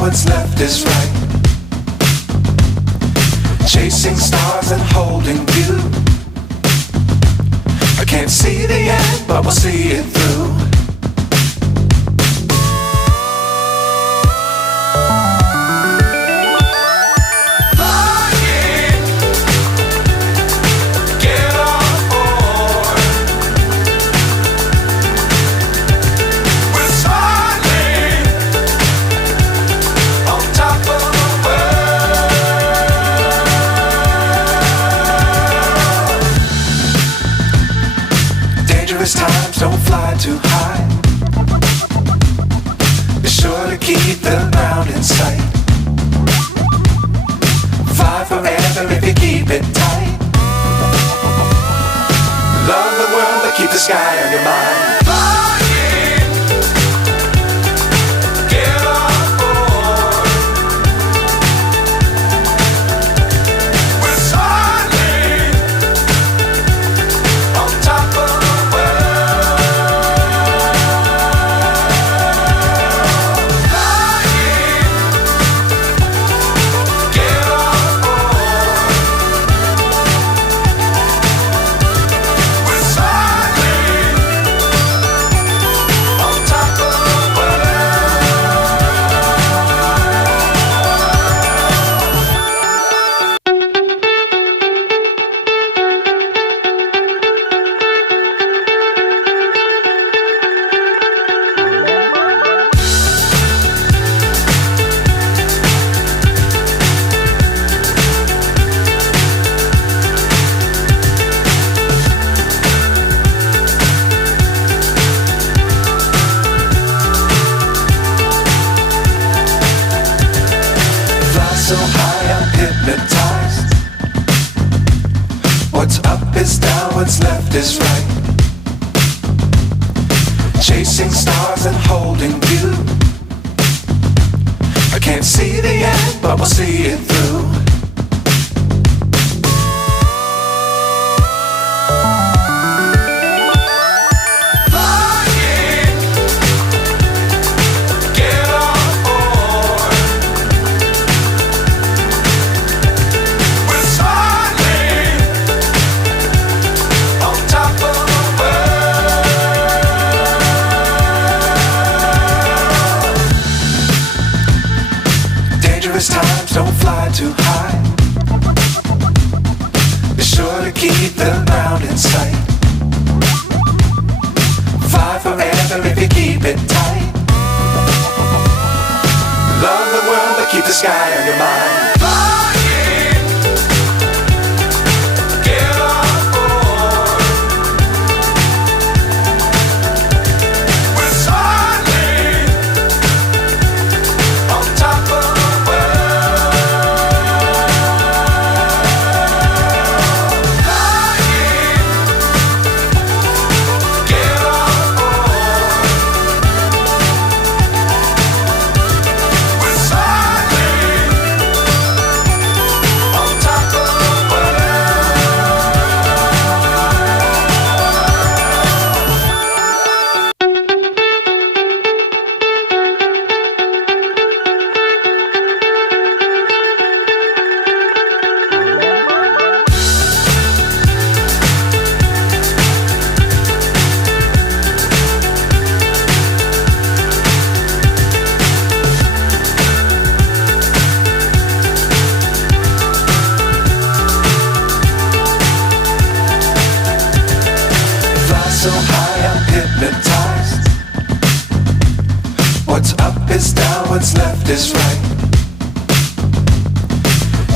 what's left is right. Chasing stars and holding you. I can't see the end, but we'll see it through. Times don't fly too high. Be sure to keep the ground in sight. Fly forever if you keep it tight. Love the world but keep the sky on your mind. So high I'm hypnotized. What's up is down, what's left is right. Chasing stars and holding you. I can't see the end, but we'll see it through. Times don't fly too high. Be sure to keep the ground in sight. Fly forever if you keep it tight. Love the world but keep the sky on your mind. So high I'm hypnotized. What's up is down, what's left is right.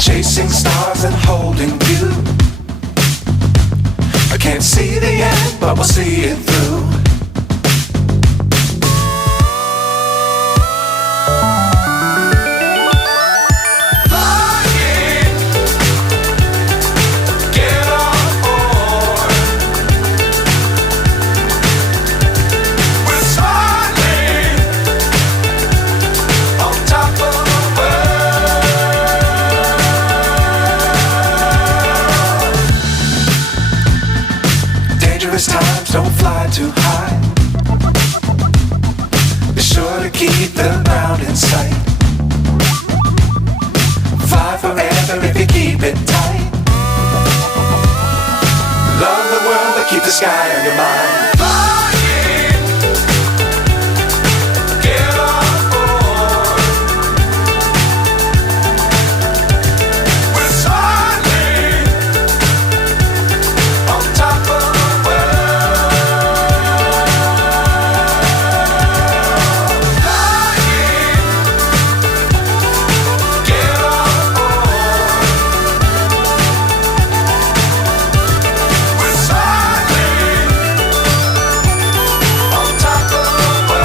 Chasing stars and holding you. I can't see the end, but we'll see it through. Times don't fly too high. Be sure to keep the ground in sight. Fly forever if you keep it tight. Love the world but keep the sky on your mind. Flying, get on board. We're soaring on top of the world. Flying, get on board. We're soaring on top of the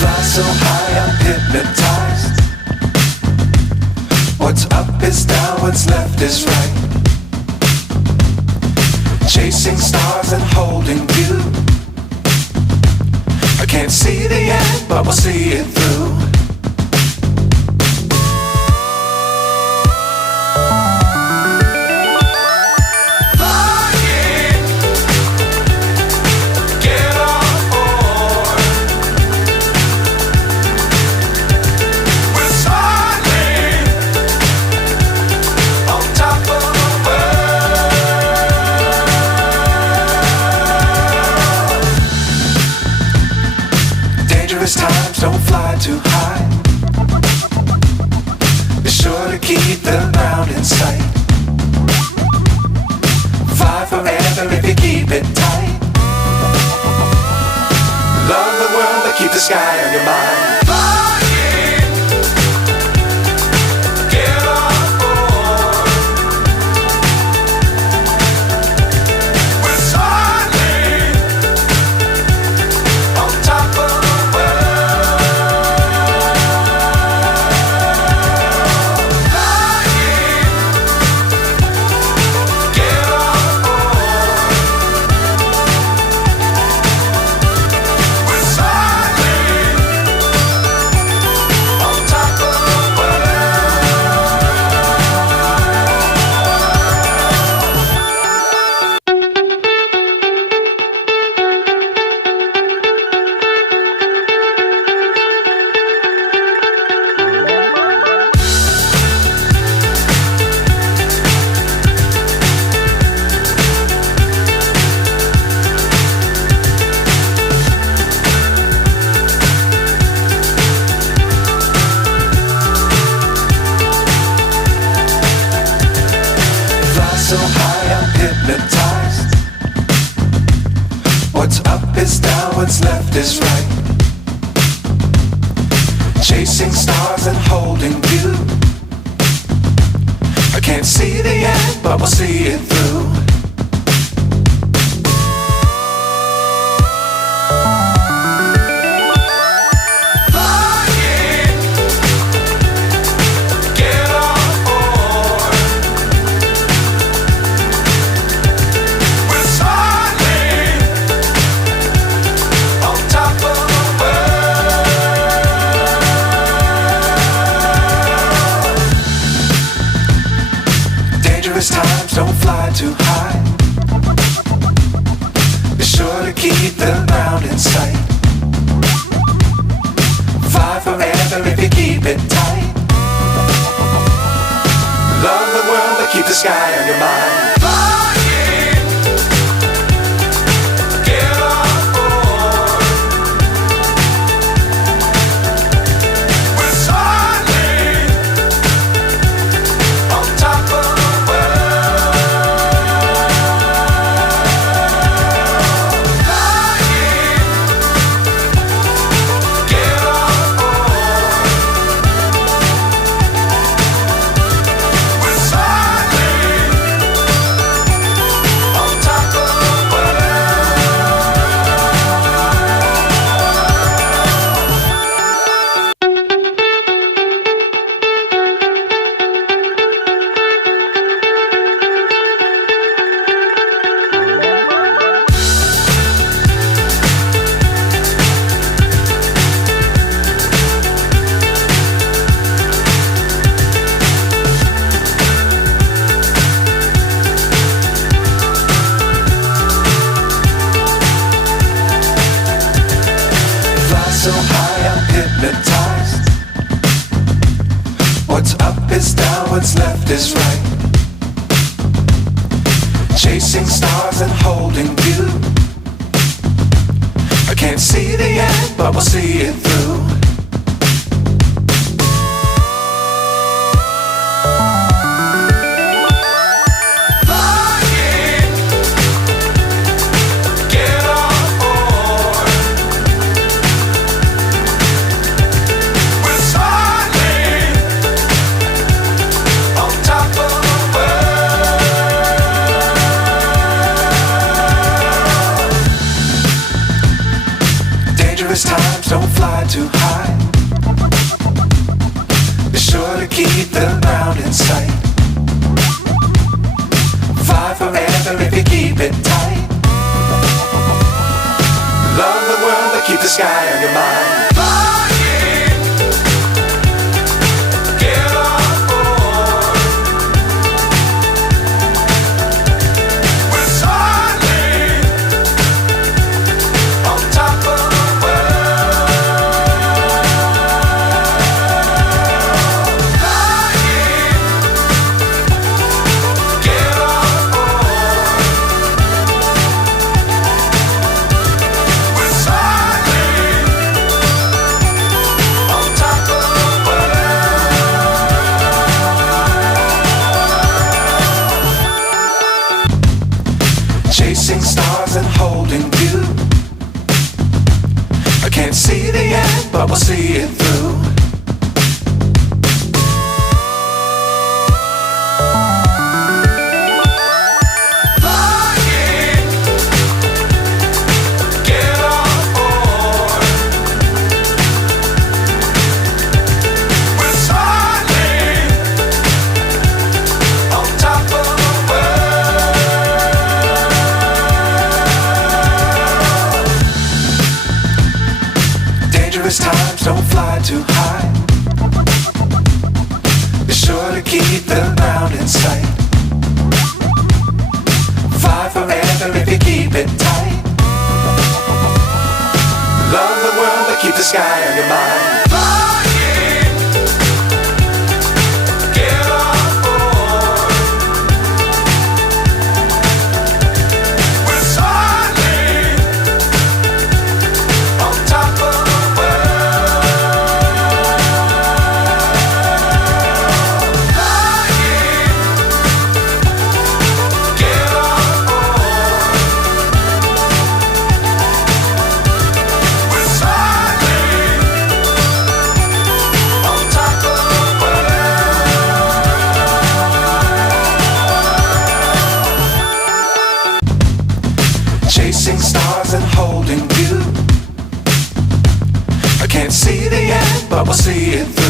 fly so high I'm hypnotized. What's up is down, what's left is right. Chasing stars and holding you. I can't see the end, but we'll see it through. Flying, get on board. We're soaring on top of the world. Dangerous times, don't fly too high. Be sure to keep the ground in sight. Fly forever if you keep it tight. Love the world but keep the sky on your mind. Flying, get on board. We're soaring on top of the world. Flying, get on board. We're soaring on top of the world. Fly so high I'm hypnotized. What's up is down, what's left is right. Chasing stars and holding you. I can't see the end, but we'll see it through. Flying, get on board. We're soaring on top of the world. Dangerous times, don't fly too high. Be sure to keep the ground in sight. Fly forever if you keep it tight. Love the world but keep the sky on your mind. Flying, get on board. We're soaring on top of the world. Flying, get on board. We're soaring hypnotized. What's up is down, what's left is right. Chasing stars and holding you. I can't see the end, but we'll see it through. Times don't fly too high. Be sure to keep the ground in sight. Fly forever if you keep it tight. Love the world but keep the sky on your mind. Chasing stars and holding you. I can't see the end, but we'll see it through. Times don't fly too high. Be sure to keep the ground in sight. Fly forever if you keep it tight. Love the world but keep the sky on your mind. Chasing stars and holding you. I can't see the end, but we'll see it through.